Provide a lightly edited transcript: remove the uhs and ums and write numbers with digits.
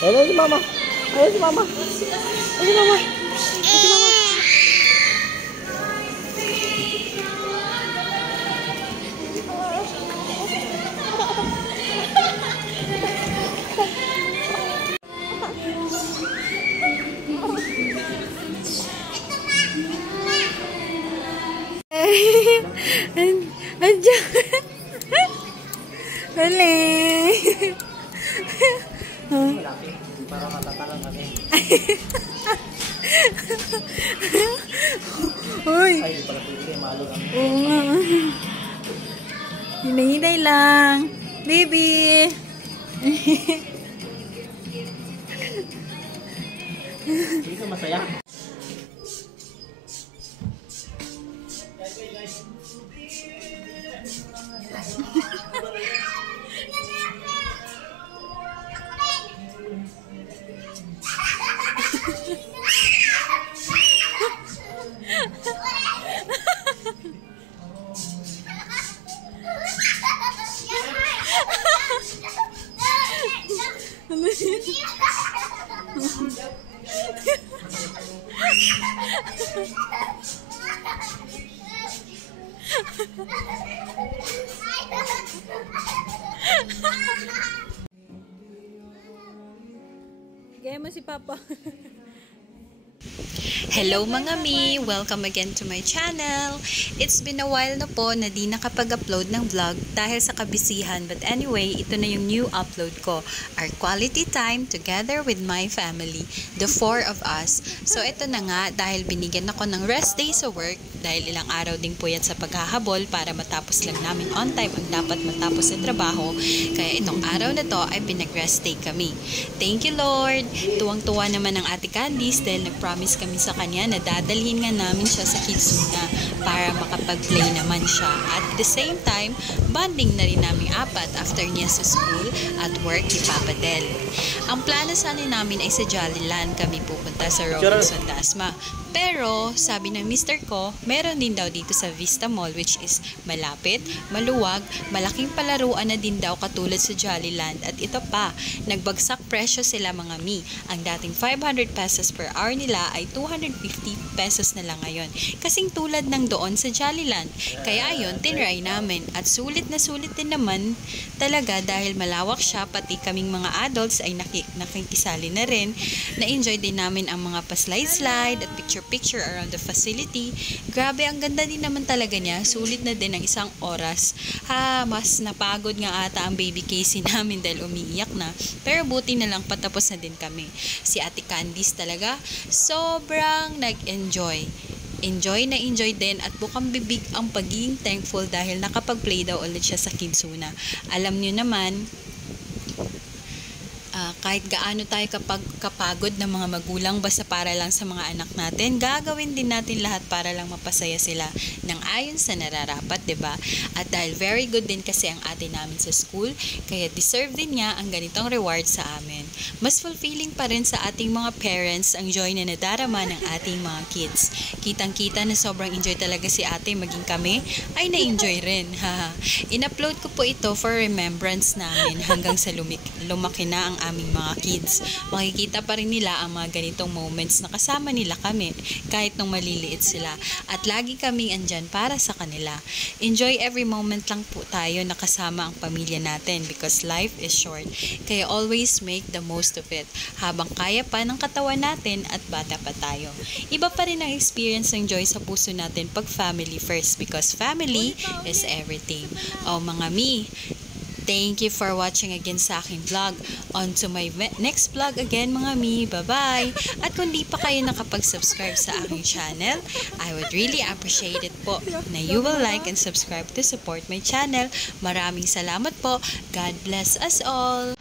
Ayan si mama. Ayan si mama. Ayan si mama. Ayan si mama. Andiyan. Dali. Malaki. Para matatalang natin. Uy. Ay, di pala pwede. Malo lang. Oo nga. Hinay-hinay lang. Baby. Dito masaya. Gaya mo si Papa. Hello mga mi! Welcome again to my channel. It's been a while na po na di nakapag-upload ng vlog dahil sa kabisihan. But anyway, ito na yung new upload ko. Our quality time together with my family. The 4 of us. So ito na nga, dahil binigyan ako ng rest day sa work, dahil ilang araw din po yan sa paghahabol para matapos lang namin on time ang dapat matapos sa trabaho. Kaya itong araw na to ay pinag-rest day kami. Thank you Lord! Tuwang-tuwa naman ang Ate Candice dahil nag-promise kami sa kanya na dadalhin nga namin siya sa Kidsuna para makapag-play naman siya. At the same time, bonding na rin namin apat after niya sa school at work ni Papa Del. Ang plano sana namin ay sa Jollyland kami pupunta sa Robinson Dasma. Pero, sabi ng mister ko, meron din daw dito sa Vista Mall which is malapit, maluwag, malaking palaruan na din daw katulad sa Jollyland. At ito pa, nagbagsak presyo sila mga mi. Ang dating 500 pesos per hour nila ay 250 pesos na lang ngayon. Kasing tulad ng doon sa Jollyland. Kaya ayun, tinry namin. At sulit na sulit din naman talaga dahil malawak siya, pati kaming mga adults ay nakikisali na rin. Na-enjoy din namin ang mga pa-slide-slide at picture around the facility. Grabe, ang ganda din naman talaga niya. Sulit na din ang isang oras. Mas napagod nga ata ang baby Casey namin dahil umiiyak na. Pero buti na lang patapos na din kami. Si Ate Candice talaga, sobrang nag-enjoy. Enjoy na enjoy din at bukang bibig ang pagiging thankful dahil nakapag-play daw ulit siya sa Kidsuna. Alam niyo naman, kahit gaano tayo kapagod ng mga magulang basta para lang sa mga anak natin, gagawin din natin lahat para lang mapasaya sila ng ayon sa nararapat, 'di ba? At dahil very good din kasi ang ate namin sa school, kaya deserve din niya ang ganitong reward sa amin. Mas fulfilling pa rin sa ating mga parents ang joy na nadarama ng ating mga kids. Kitang-kita na sobrang enjoy talaga si ate, maging kami ay na-enjoy rin. In-upload ko po ito for remembrance namin hanggang sa lumaki na ang aming mga kids. Makikita pa rin nila ang mga ganitong moments na kasama nila kami kahit nung maliliit sila. At lagi kaming andyan para sa kanila. Enjoy every moment lang po tayo na kasama ang pamilya natin because life is short. Kaya always make the most of it habang kaya pa ng katawan natin at bata pa tayo. Iba pa rin ang experience ng joy sa puso natin pag family first because family is everything. Mga mi, thank you for watching again sa aking vlog. On to my next vlog again mga mi. Bye-bye! At kung di pa kayo nakapag-subscribe sa aking channel, I would really appreciate it po na you will like and subscribe to support my channel. Maraming salamat po. God bless us all!